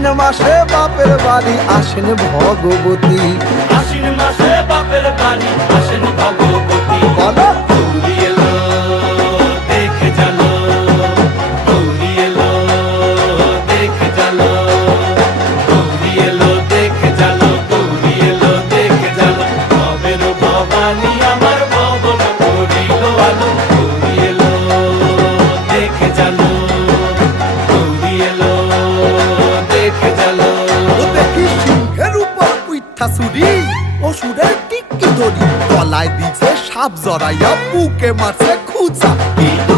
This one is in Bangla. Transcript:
আশ্বিন মাসে বাপের বাড়ি আসেন ভগবতী। আশ্বিন মাসে বাপের বাড়ি আসেন ভগবতী। বলো গৌরী এলো দেখে জানো, গৌরী এলো দেখে জানো, গৌরী এলো দেখে জানো, গৌরী এলো দেখে জানো। ভবের ভবানী আমার ভবন করিল আলো। গৌরী এলো দেখে জানো, গৌরী এলো দেখে জানো। ও দেখি সিংহের উপর উইঠা চুরি, অসুরের টিকি ধরি গলায় দিছে সাপ জড়াইয়া বুকে মারছে খুঁচা। কিন্তু